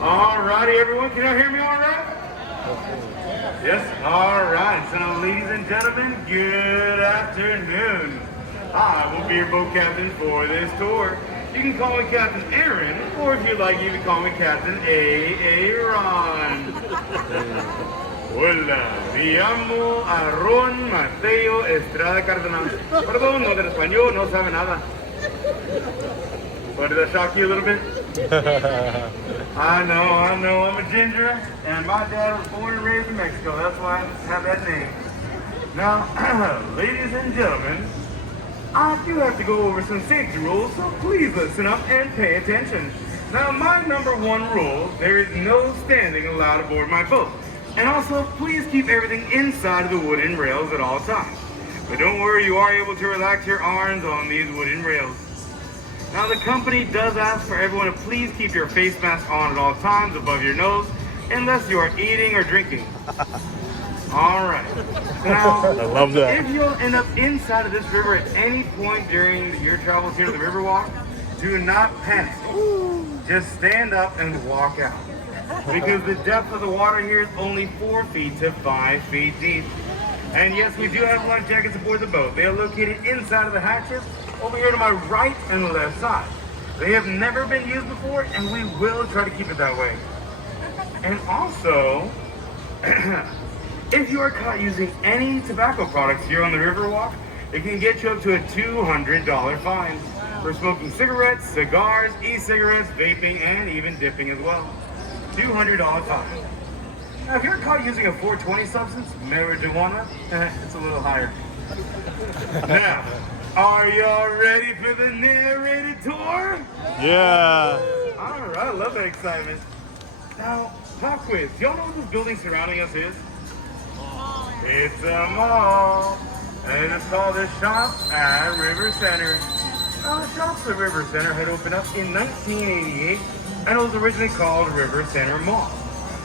Alrighty, everyone, can you hear me all right? Yes, alright. So, ladies and gentlemen, good afternoon. I will be your boat captain for this tour. You can call me Captain Aaron, or if you'd like, you can call me Captain Aaron. Hola, me llamo Aaron Mateo Estrada Cardenas. Perdón, no del español, no sabe nada. But did that shock you a little bit? I know, I'm a ginger, and my dad was born and raised in Mexico. That's why I have that name. Now, ladies and gentlemen, I do have to go over some safety rules, so please listen up and pay attention. Now, my number one rule, there is no standing allowed aboard my boat. And also, please keep everything inside of the wooden rails at all times. But don't worry, you are able to relax your arms on these wooden rails. Now, the company does ask for everyone to please keep your face mask on at all times above your nose, unless you are eating or drinking. All right. Now, I love that. if you'll end up inside of this river at any point during your travels here to the Riverwalk, do not panic. Just stand up and walk out. Because the depth of the water here is only 4 feet to 5 feet deep. And yes, we do have life jackets aboard the boat. They are located inside of the hatches, over here to my right and left side. They have never been used before, and we will try to keep it that way. And also, if you are caught using any tobacco products here on the Riverwalk, it can get you up to a $200 fine for smoking cigarettes, cigars, e-cigarettes, vaping, and even dipping as well. $200 fine. Now, if you're caught using a 420 substance, marijuana, it's a little higher. Now, are y'all ready for the narrated tour? Yeah. All right, I love that excitement. Now, pop quiz. Do y'all know what this building surrounding us is? It's a mall, and it's called the Shops at River Center. Now, the Shops at River Center had opened up in 1988, and it was originally called River Center Mall.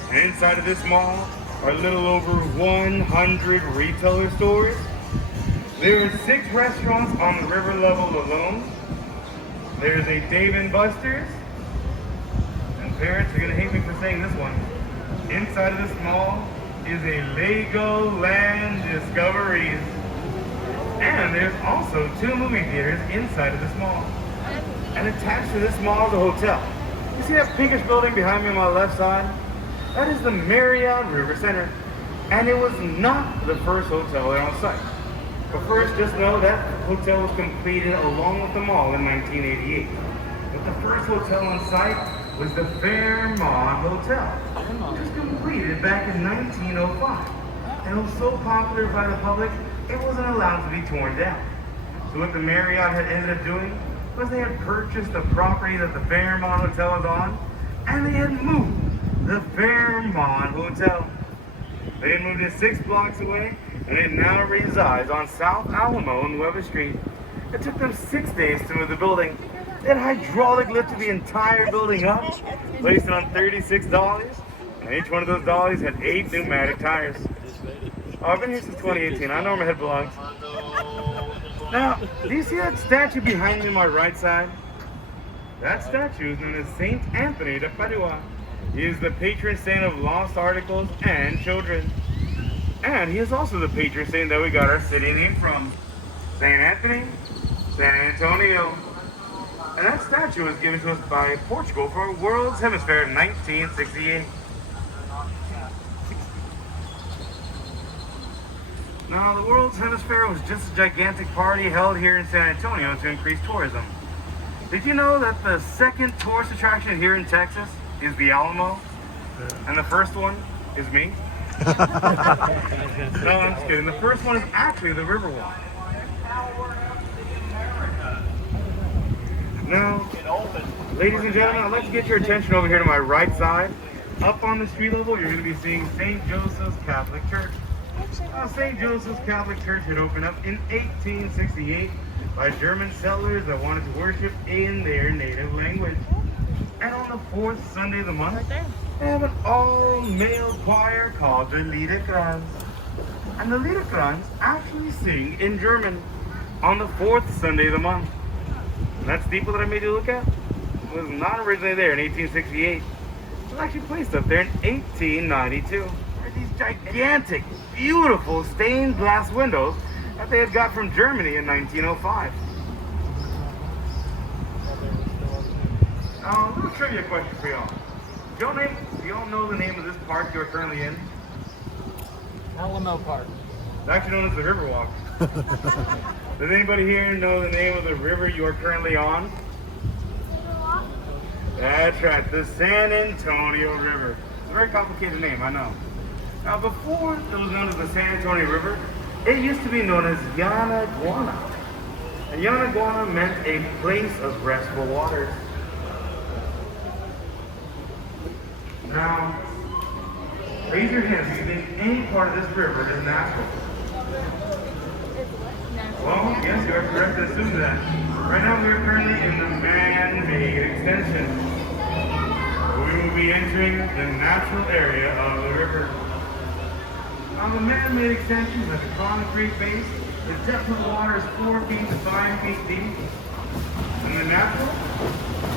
And inside of this mall are a little over 100 retailer stores. There are 6 restaurants on the river level alone. There's a Dave & Buster's. And parents are gonna hate me for saying this one. Inside of this mall is a Legoland Discoveries. And there's also 2 movie theaters inside of this mall. And attached to this mall is a hotel. You see that pinkish building behind me on my left side? That is the Marriott River Center. And it was not the first hotel there on site. But first, just know that hotel was completed along with the mall in 1988. But the first hotel on site was the Fairmont Hotel, which was completed back in 1905. And it was so popular by the public, it wasn't allowed to be torn down. So what the Marriott had ended up doing was they had purchased the property that the Fairmont Hotel was on, and they had moved the Fairmont Hotel. They had moved it 6 blocks away, and it now resides on South Alamo and Weber Street. It took them 6 days to move the building. They had hydraulic lifted the entire building up, placed it on 36 dollies, and each one of those dollies had 8 pneumatic tires. Oh, I've been here since 2018. I know where my head belongs. Now, do you see that statue behind me on my right side? That statue is known as Saint Anthony de Padua. He is the patron saint of lost articles and children. And he is also the patron saint that we got our city name from. Saint Anthony, San Antonio. And that statue was given to us by Portugal for World's Hemisphere in 1968. Now, the World's Hemisphere was just a gigantic party held here in San Antonio to increase tourism. Did you know that the second tourist attraction here in Texas is the Alamo? And the first one is me? No, I'm just kidding. The first one is actually the Riverwalk. Now, ladies and gentlemen, I'd like to get your attention over here to my right side. Up on the street level, you're going to be seeing St. Joseph's Catholic Church. St. Joseph's Catholic Church had opened up in 1868 by German settlers that wanted to worship in their native language. And on the 4th Sunday of the month, they have an all-male choir called the Liederkranz. And the Liederkranz actually sing in German on the 4th Sunday of the month. And that steeple that I made you look at was not originally there in 1868. was actually placed up there in 1892. There are these gigantic, beautiful stained glass windows that they had got from Germany in 1905. Now, a little trivia question for y'all. Do y'all know the name of this park you're currently in? Alamo Park. It's actually known as the Riverwalk. Does anybody here know the name of the river you are currently on? That's right, the San Antonio River. It's a very complicated name, I know. Now, before it was known as the San Antonio River, it used to be known as Yanaguana. And Yanaguana meant a place of restful waters. Now, raise your hands if you think any part of this river is natural. Well, yes, you are correct to assume that. Right now we are currently in the man-made extension. We will be entering the natural area of the river. Now the man-made extension is at a concrete base. The depth of the water is 4 feet to 5 feet deep. And the natural,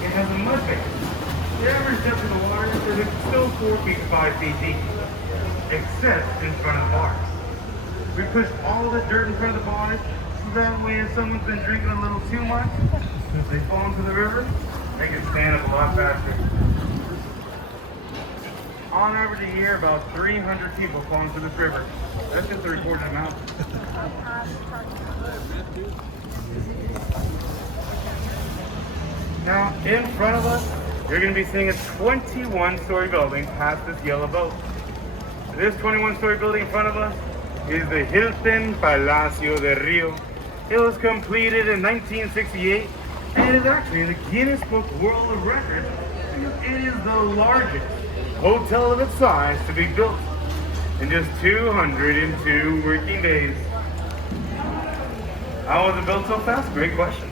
it has a mud base. The average depth of the water is still 4 feet to 5 feet deep, except in front of the bars. We push all the dirt in front of the bars, so that way if someone's been drinking a little too much, they fall into the river, they can stand up a lot faster. On average a year, about 300 people fall into this river. That's just the recorded amount. Now, in front of us, you're going to be seeing a 21-story building past this yellow boat. This 21-story building in front of us is the Hilton Palacio de Rio. It was completed in 1968 and it is actually in the Guinness Book World of Records because it is the largest hotel of its size to be built in just 202 working days. How was it built so fast? Great question.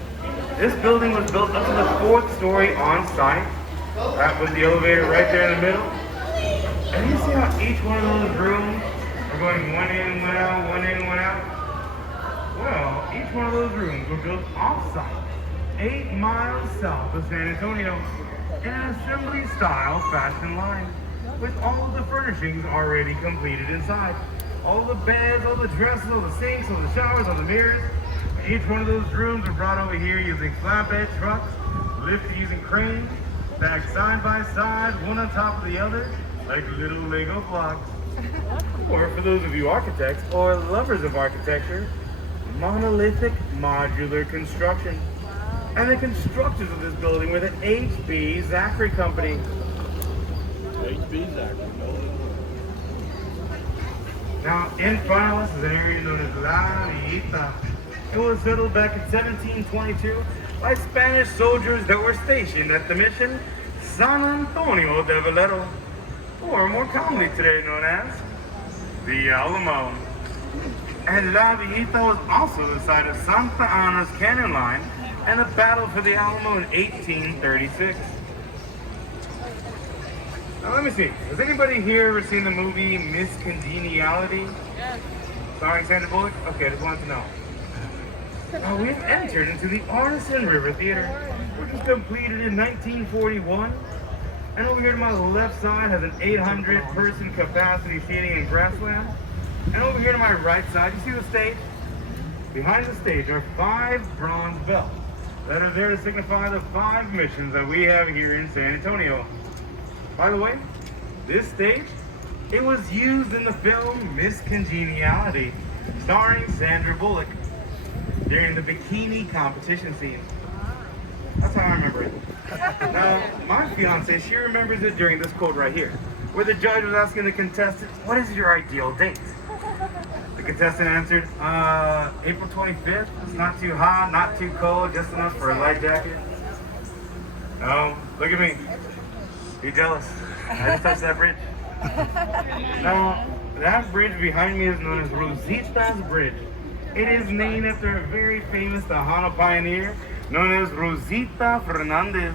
This building was built up to the 4th story on site. That was the elevator right there in the middle. And you see how each one of those rooms are going one in, one out, one in, one out? Well, each one of those rooms were built off-site, 8 miles south of San Antonio, in an assembly-style fashion line, with all the furnishings already completed inside. All the beds, all the dresses, all the sinks, all the showers, all the mirrors. Each one of those rooms were brought over here using flatbed trucks, lifted using cranes, stacked side by side, one on top of the other, like little Lego blocks. Or for those of you architects or lovers of architecture, monolithic modular construction. And the constructors of this building were the H.B. Zachary Company. H.B. Zachary. Now, in front of us is an area known as La Villita. It was settled back in 1722 by Spanish soldiers that were stationed at the mission San Antonio de Valero, or more commonly today known as the Alamo. And La Villita was also the site of Santa Ana's cannon line and the battle for the Alamo in 1836. Now let me see, has anybody here ever seen the movie Miss Congeniality? Yes. Starring Sandra Bullock? Okay, I just wanted to know. We have entered into the Artisan River Theater, which was completed in 1941. And over here to my left side has an 800-person capacity seating and grassland. And over here to my right side, you see the stage? Behind the stage are 5 bronze bells that are there to signify the 5 missions that we have here in San Antonio. By the way, this stage, it was used in the film Miss Congeniality, starring Sandra Bullock, during the bikini competition scene. That's how I remember it. Now, my fiance, she remembers it during this quote right here, where the judge was asking the contestant, what is your ideal date? The contestant answered, April 25th. It's not too hot, not too cold, just enough for a light jacket. Oh, look at me. Be jealous. I just touched that bridge. Now, that bridge behind me is known as Rosita's Bridge. It is named after a very famous Tejano pioneer known as Rosita Fernandez.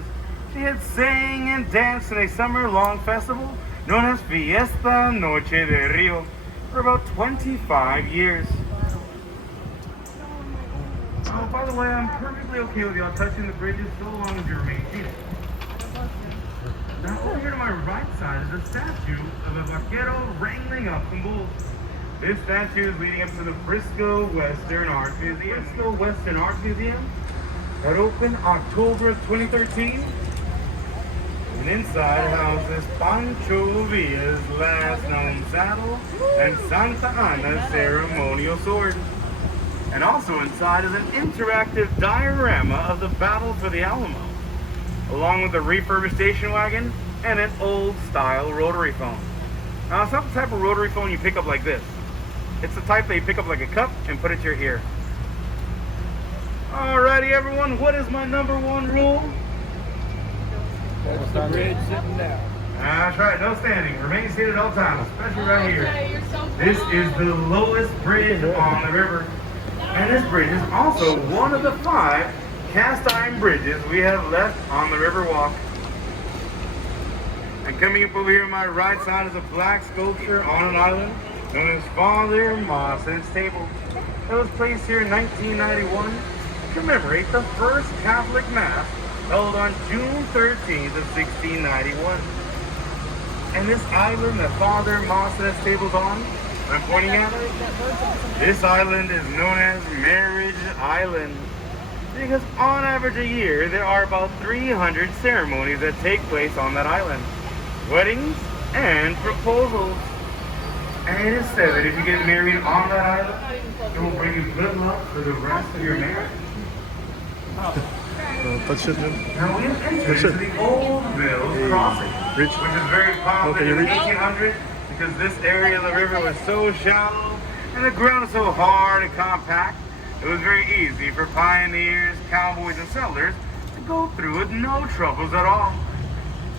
She had sang and danced in a summer-long festival known as Fiesta Noche de Rio for about 25 years. Oh, by the way, I'm perfectly okay with y'all touching the bridges so long as you remain seated. Now over here to my right side is a statue of a vaquero wrangling up some bulls. This statue is leading up to the Frisco Western Art Museum. Frisco Western Art Museum that opened October of 2013. And inside houses Pancho Villa's last known saddle and Santa Anna's ceremonial sword. And also inside is an interactive diorama of the Battle for the Alamo, along with a refurbished station wagon and an old style rotary phone. Now it's not the type of rotary phone you pick up like this. It's the type that you pick up like a cup and put it to your ear. Alrighty everyone, what is my number one rule? That's the bridge sitting down. That's right, no standing. Remain seated at all times, especially right here. Okay, you're so This is the lowest bridge on the river. And this bridge is also one of the 5 cast iron bridges we have left on the Riverwalk. And coming up over here on my right side is a black sculpture on an island known as Father Mawson's Table. It was placed here in 1991 to commemorate the first Catholic Mass held on June 13th of 1691. And this island that Father Mawson's Table's on, I'm pointing at, this island is known as Marriage Island because on average a year there are about 300 ceremonies that take place on that island. Weddings and proposals. And it is said that if you get married on that island, it will bring you good luck for the rest of your marriage. Touch it, man. Now we have entered into the Old Mills Crossing, Reach. which is very popular Okay, you in the reach. 1800s because this area of the river was so shallow and the ground is so hard and compact. It was very easy for pioneers, cowboys, and settlers to go through with no troubles at all.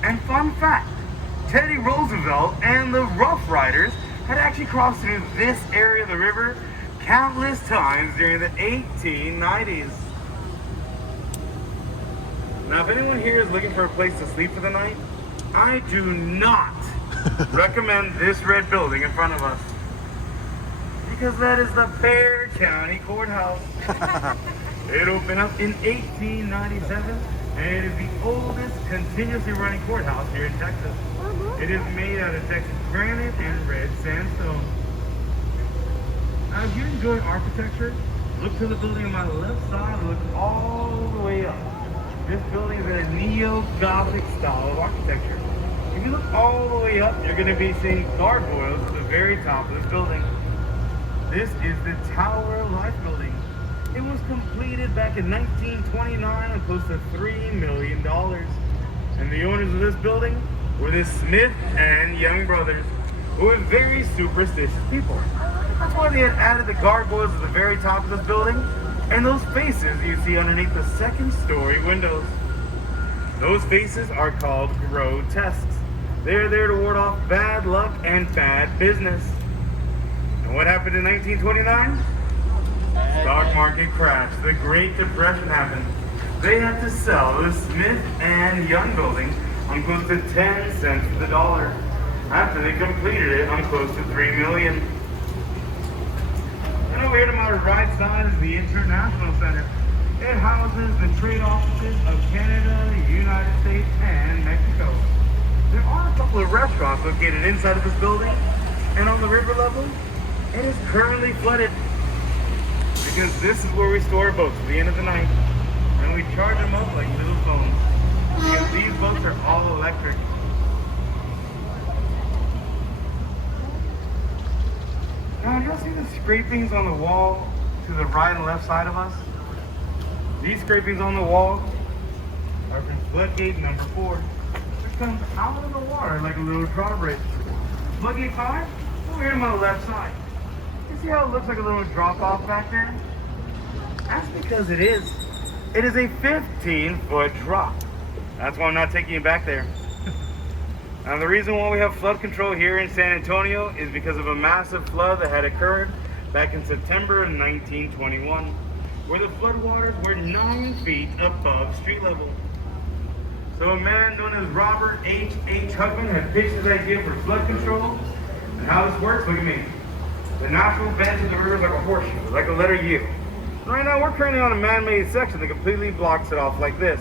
And fun fact, Teddy Roosevelt and the Rough Riders had actually crossed through this area of the river countless times during the 1890s. Now, if anyone here is looking for a place to sleep for the night, I do not recommend this red building in front of us. Because that is the Bexar County Courthouse. It opened up in 1897 and it is the oldest continuously running courthouse here in Texas. It is made out of Texas granite and red sandstone. Now, if you enjoy architecture, look to the building on my left side and look all the way up. This building is in a neo-Gothic style of architecture. If you look all the way up, you're going to be seeing gargoyles at the very top of this building. This is the Tower Life Building. It was completed back in 1929 and close to $3 million. And the owners of this building were the Smith and Young brothers, who were very superstitious people. That's why they had added the gargoyles at the very top of this building and those faces you see underneath the second-story windows. Those faces are called grotesques. They're there to ward off bad luck and bad business. And what happened in 1929? Stock market crash. The Great Depression happened. They had to sell the Smith and Young building on close to 10 cents to the dollar after they completed it on close to $3 million. And over here to my right side is the International Center. It houses the trade offices of Canada, the United States, and Mexico. There are a couple of restaurants located inside of this building, and on the river level, it is currently flooded because this is where we store our boats at the end of the night, and we charge them up like little phones because these boats are all electric. Now, y'all see the scrapings on the wall to the right and left side of us? These scrapings on the wall are from floodgate number 4, which comes out of the water like a little drawbridge. Floodgate 5, over here on my left side. You see how it looks like a little drop-off back there? That's because it is. It is a 15-foot drop. That's why I'm not taking you back there. Now, the reason why we have flood control here in San Antonio is because of a massive flood that had occurred back in September of 1921, where the floodwaters were 9 feet above street level. So a man known as Robert H. Hugman had pitched his idea for flood control. And how this works, look at me. The natural bend of the river is like a horseshoe, like a letter U. Right now, we're currently on a man-made section that completely blocks it off like this.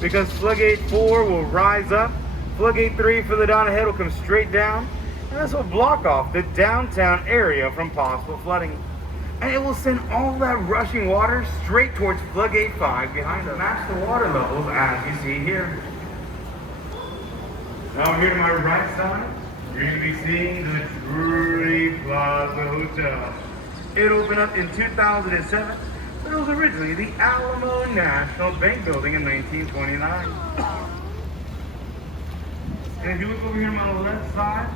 Because floodgate 4 will rise up Floodgate 3 further down ahead will come straight down, and this will block off the downtown area from possible flooding. And it will send all that rushing water straight towards Floodgate 5 behind us. Match the water levels as you see here. Now here to my right side, you're going to be seeing the Drury Plaza Hotel. It opened up in 2007, but it was originally the Alamo National Bank building in 1929. And if you look over here on my left side,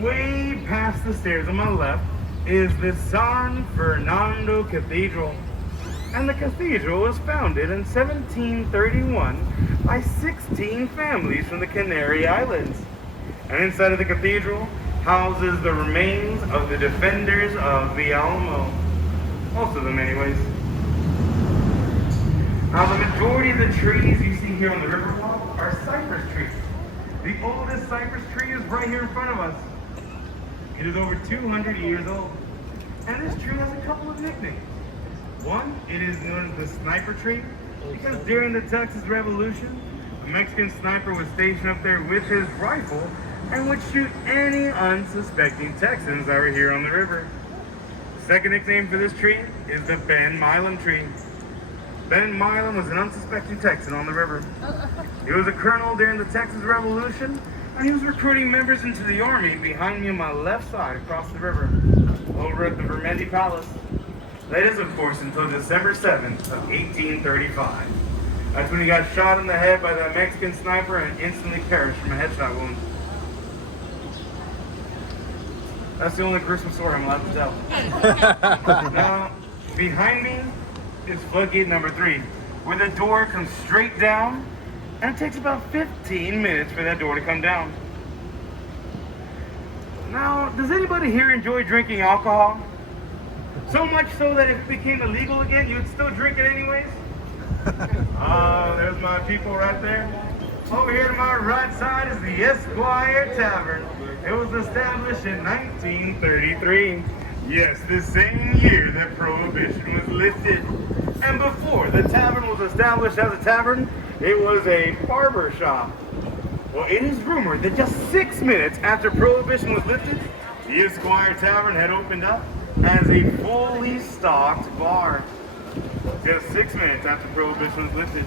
way past the stairs on my left, is the San Fernando Cathedral. And the cathedral was founded in 1731 by 16 families from the Canary Islands. And inside of the cathedral houses the remains of the defenders of the Alamo. Most of them anyways. Now the majority of the trees you see here on the riverwalk are cypress trees. The oldest cypress tree is right here in front of us. It is over 200 years old. And this tree has a couple of nicknames. One, it is known as the sniper tree because during the Texas Revolution, a Mexican sniper was stationed up there with his rifle and would shoot any unsuspecting Texans that were here on the river. The second nickname for this tree is the Ben Milam tree. Ben Milam was an unsuspecting Texan on the river. He was a colonel during the Texas Revolution, and he was recruiting members into the army behind me on my left side across the river, over at the Vermendi Palace. That is, of course, until December 7th of 1835. That's when he got shot in the head by that Mexican sniper and instantly perished from a headshot wound. That's the only gruesome story I'm allowed to tell. Now, behind me is Floodgate number 3, where the door comes straight down, and it takes about 15 minutes for that door to come down. Now, does anybody here enjoy drinking alcohol? So much so that if it became illegal again, you would still drink it anyways? There's my people right there. Over here to my right side is the Esquire Tavern. It was established in 1933. Yes, the same year that Prohibition was lifted. And before the tavern was established as a tavern, it was a barber shop. Well, it is rumored that just 6 minutes after Prohibition was lifted, the Esquire Tavern had opened up as a fully stocked bar. Just 6 minutes after Prohibition was lifted,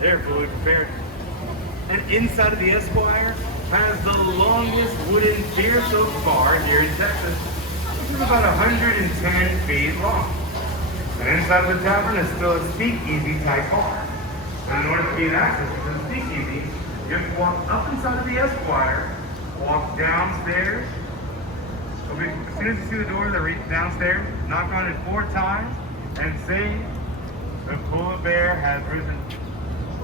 they're fully prepared. And inside of the Esquire has the longest wooden beer-soaked bar here in Texas, which is about 110 feet long. And inside of the tavern is still a speakeasy type bar. And in order to gain access to the speakeasy, you have to walk up inside of the Esquire, walk downstairs. As soon as you see the door that reaches downstairs, knock on it 4 times and say, "The polar bear has risen."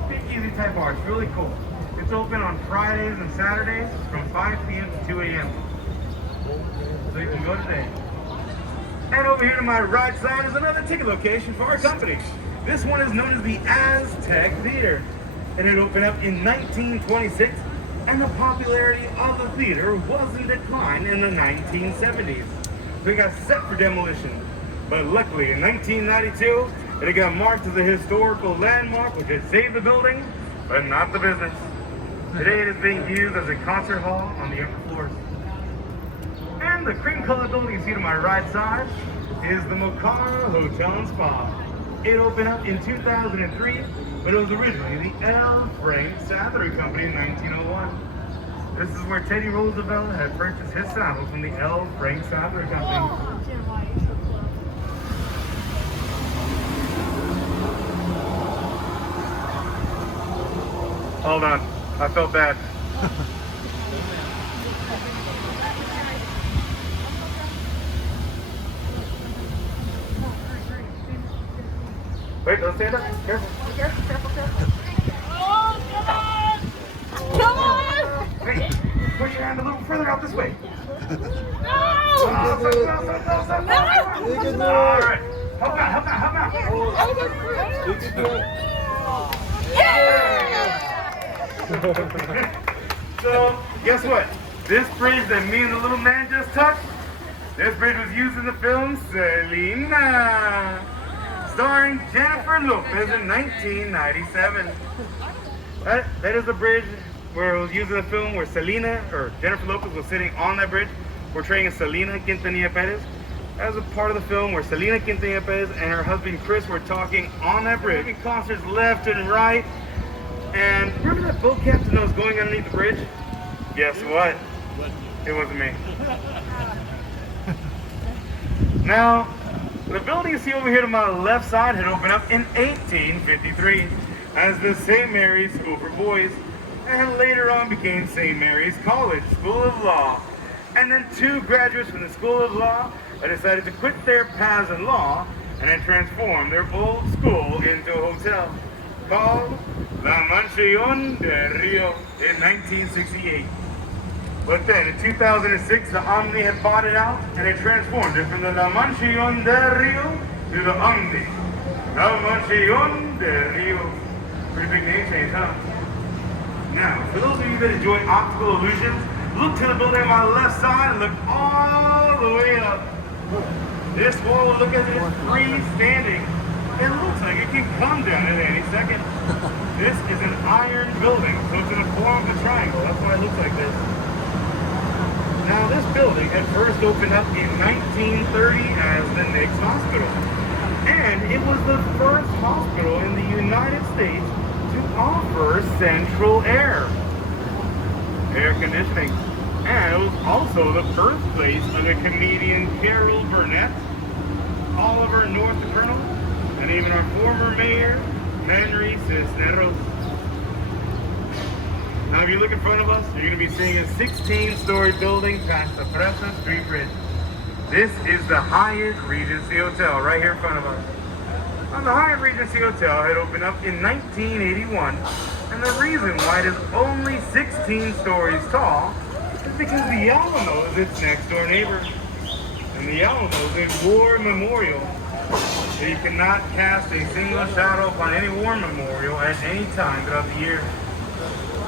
Speakeasy type bar. It's really cool. It's open on Fridays and Saturdays from 5 p.m. to 2 a.m. So you can go today. And over here to my right side is another ticket location for our company. This one is known as the Aztec Theater. And it opened up in 1926, and the popularity of the theater was in decline in the 1970s. So it got set for demolition. But luckily in 1992, it got marked as a historical landmark, which had saved the building, but not the business. Today it is being used as a concert hall on the upper floors. And the cream-colored building you see to my right side is the Mocara Hotel and Spa. It opened up in 2003, but it was originally the L. Frank Sathary Company in 1901. This is where Teddy Roosevelt had purchased his saddle from the L. Frank Sathary Company. Hold on, I felt bad. Wait, don't stand up. Careful. Careful, careful, careful. Oh, come on! Come on! Wait, push your hand a little further out this way. No! Oh, No! all right. Help out, help out, help out. So, guess what? This bridge that me and the little man just touched, this bridge was used in the film Selena, starring Jennifer Lopez in 1997. That is the bridge where it was used in the film where Selena, or Jennifer Lopez, was sitting on that bridge, portraying Selena Quintanilla Perez. That was a part of the film where Selena Quintanilla Perez and her husband Chris were talking on that bridge. Having concerts left and right. And remember that boat captain that was going underneath the bridge? Guess what? It wasn't me. Now, the building you see over here to my left side had opened up in 1853 as the St. Mary's Hoover Boys, and later on became St. Mary's College School of Law. And then two graduates from the School of Law decided to quit their paths in law and then transform their old school into a hotel called La Mansión del Rio in 1968. But then in 2006, the Omni had bought it out and it transformed it from the La Mansión del Rio to the Omni. La Mansión del Rio. Pretty big name change, huh? Now, for those of you that enjoy optical illusions, look to the building on my left side and look all the way up. This wall, look at it, is freestanding. It looks like it can come down at any second. This is an iron building, so it's in the form of a triangle. That's why it looks like this. Now, this building had first opened up in 1930 as the Nix Hospital. And it was the first hospital in the United States to offer central air conditioning. And it was also the birthplace of the comedian Carol Burnett, Oliver North Colonel, and even our former mayor, Henry Cisneros. Now if you look in front of us, you're going to be seeing a 16-story building past the Fresa Street Bridge. This is the Hyatt Regency Hotel right here in front of us. Now, the Hyatt Regency Hotel had opened up in 1981, and the reason why it is only 16 stories tall is because the Alamo is its next door neighbor. And the Alamo is a war memorial. So you cannot cast a single shadow upon any war memorial at any time throughout the year.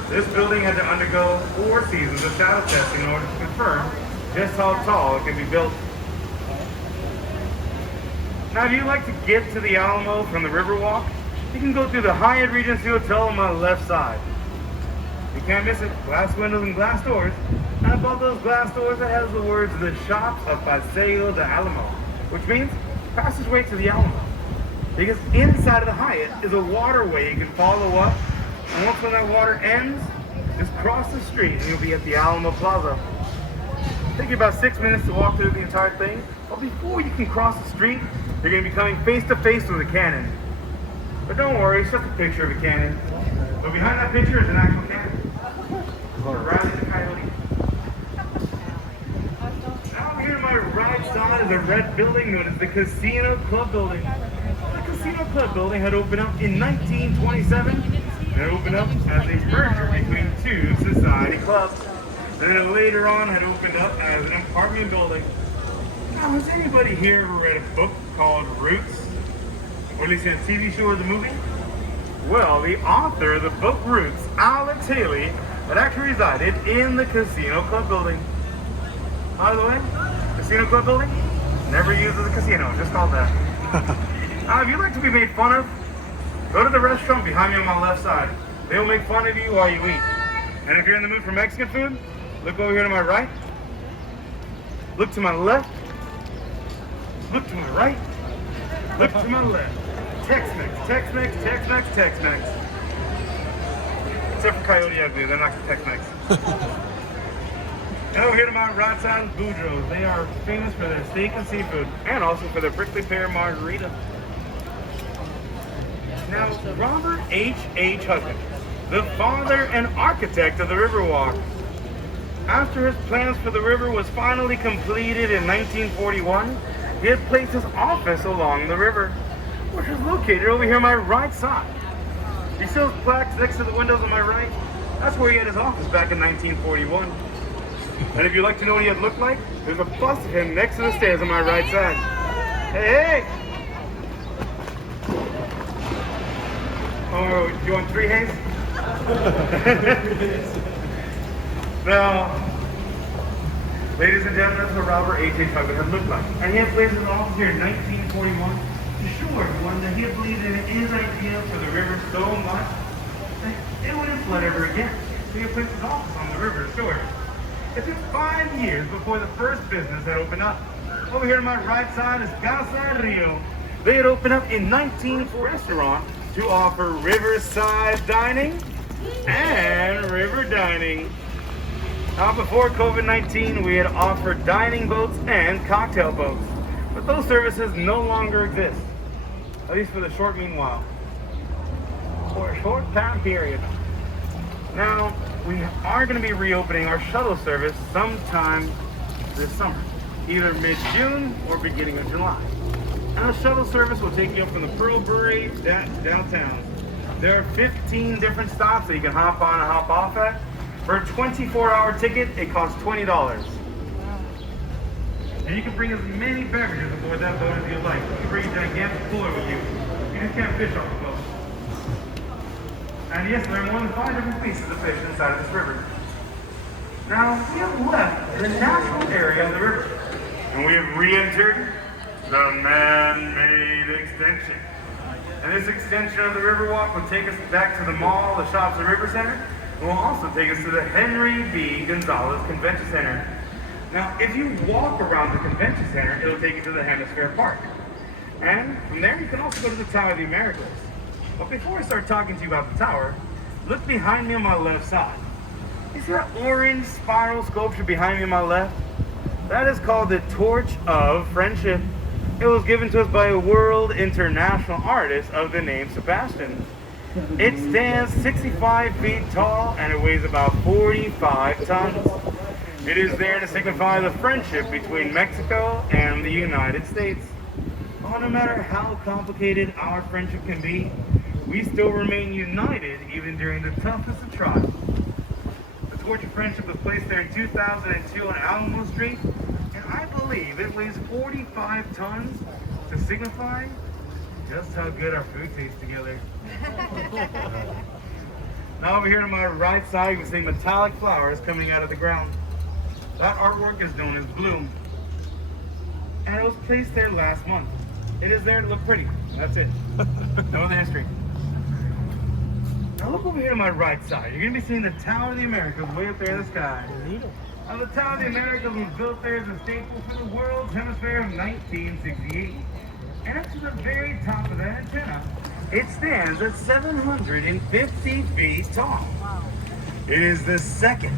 This building had to undergo 4 seasons of shadow testing in order to confirm just how tall it can be built. Now, if you'd like to get to the Alamo from the Riverwalk, you can go through the Hyatt Regency Hotel on my left side. You can't miss it. Glass windows and glass doors. And above those glass doors, it has the words, "The Shops of Paseo de Alamo," which means passageway to the Alamo. Because inside of the Hyatt is a waterway you can follow up. And once when that water ends, just cross the street and you'll be at the Alamo Plaza. It'll take you about 6 minutes to walk through the entire thing. But before you can cross the street, you're going to be coming face to face with a cannon. But don't worry, it's just a picture of a cannon. But behind that picture is an actual cannon. Riley the Coyote. Now here to my right side is a red building known as the Casino Club Building. The Casino Club Building had opened up in 1927, and it opened up as a merger between 2 society clubs. And then later on had opened up as an apartment building. Now, has anybody here ever read a book called Roots? Or at least a TV show or the movie? Well, the author of the book Roots, Alex Haley, had actually resided in the Casino Club Building. By the way, Casino Club Building, never used as a casino, just called that. Now, if you'd like to be made fun of, go to the restaurant behind me on my left side. They will make fun of you while you eat. And if you're in the mood for Mexican food, look over here to my right, look to my left, look to my right, look to my left. Tex-Mex, Tex-Mex, Tex-Mex, Tex-Mex. Except for Coyote Ugly, they're not Tex-Mex. And over here to my right side is Boudreaux's. They are famous for their steak and seafood, and also for their prickly pear margarita. Now, Robert H. Husband, the father and architect of the Riverwalk. After his plans for the river was finally completed in 1941, he had placed his office along the river, which is located over here on my right side. You see those plaques next to the windows on my right? That's where he had his office back in 1941. And if you'd like to know what he had looked like, there's a bust of him next to the stairs on my right side. Hey, hey! Oh, you want 3 hays? Now, ladies and gentlemen, that's what Robert H. Husband had looked like. And he had placed his office here in 1941 to show everyone that he had believed in his idea for the river so much that it wouldn't flood ever again. he placed his office on the river shore. It took 5 years before the first business had opened up. Over here on my right side is Casa Rio. They had opened up a 19th restaurant to offer riverside dining and river dining. Now, before COVID-19, we had offered dining boats and cocktail boats, but those services no longer exist, at least for the short meanwhile, for a short time period. Now, we are going to be reopening our shuttle service sometime this summer, either mid-June or beginning of July. And the shuttle service will take you up from the Pearl Brewery downtown. There are 15 different stops that you can hop on and hop off at. For a 24-hour ticket, it costs $20. And you can bring as many beverages aboard that boat as you like. You can bring a gigantic cooler with you. You just can't fish off the boat. And yes, there are more than 5 different species of fish inside of this river. Now, we have left the natural area of the river, and we have re-entered the man-made extension. And this extension of the Riverwalk will take us back to the mall, the shops, and river center, and will also take us to the Henry B. Gonzalez Convention Center. Now, if you walk around the convention center, it'll take you to the Hemisphere Park. And from there, you can also go to the Tower of the Americas. But before I start talking to you about the tower, look behind me on my left side. You see that orange spiral sculpture behind me on my left? That is called the Torch of Friendship. It was given to us by a world international artist of the name Sebastian. It stands 65 feet tall and it weighs about 45 tons. It is there to signify the friendship between Mexico and the United States. Oh, no matter how complicated our friendship can be, we still remain united even during the toughest of trials. The Torch of Friendship was placed there in 2002 on Alamo Street, and I believe it weighs 45 tons to signify just how good our food tastes together. Now over here to my right side, you can see metallic flowers coming out of the ground. That artwork is known as Bloom, and it was placed there last month. It is there to look pretty. That's it. No other history. Now look over here to my right side. You're going to be seeing the Tower of the Americas way up there in the sky. Now the Tower of the Americas was built there as a staple for the world's hemisphere of 1968. And up to the very top of that antenna, it stands at 750 feet tall. Wow. It is the second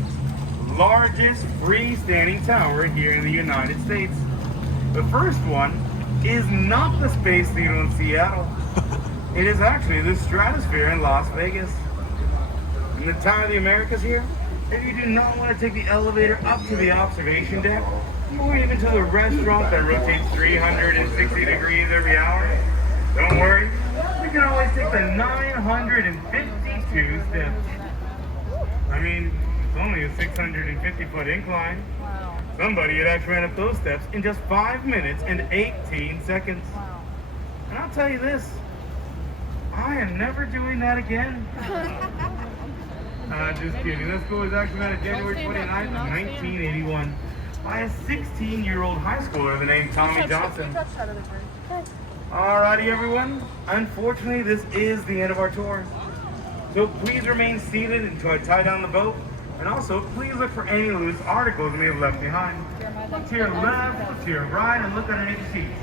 largest freestanding tower here in the United States. The first one is not the Space Needle in Seattle. It is actually the Stratosphere in Las Vegas. In the Tower of the Americas here, if you do not want to take the elevator up to the observation deck, or even to the restaurant that rotates 360 degrees every hour, don't worry, you can always take the 952 steps. I mean, it's only a 650-foot incline. Wow. Somebody had actually ran up those steps in just 5 minutes and 18 seconds. Wow. And I'll tell you this, I am never doing that again. Just kidding. This school was actually founded January 29th of 1981 by a 16-year-old high schooler named Tommy Johnson. Alrighty, everyone. Unfortunately, this is the end of our tour. So please remain seated until I tie down the boat. And also, please look for any loose articles we may have left behind. Look to your left, look to your right, and look underneath the seats.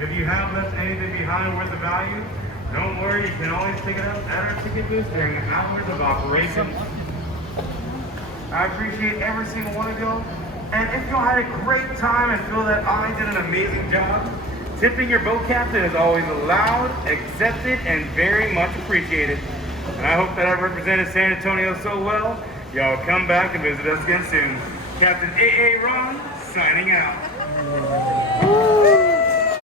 If you have left anything behind worth of value, don't worry, you can always pick it up at our ticket booth during the hours of operation. I appreciate every single one of y'all. And if y'all had a great time and feel that I did an amazing job, tipping your boat captain is always allowed, accepted, and very much appreciated. And I hope that I represented San Antonio so well, y'all come back and visit us again soon. Captain A.A. Ron, signing out.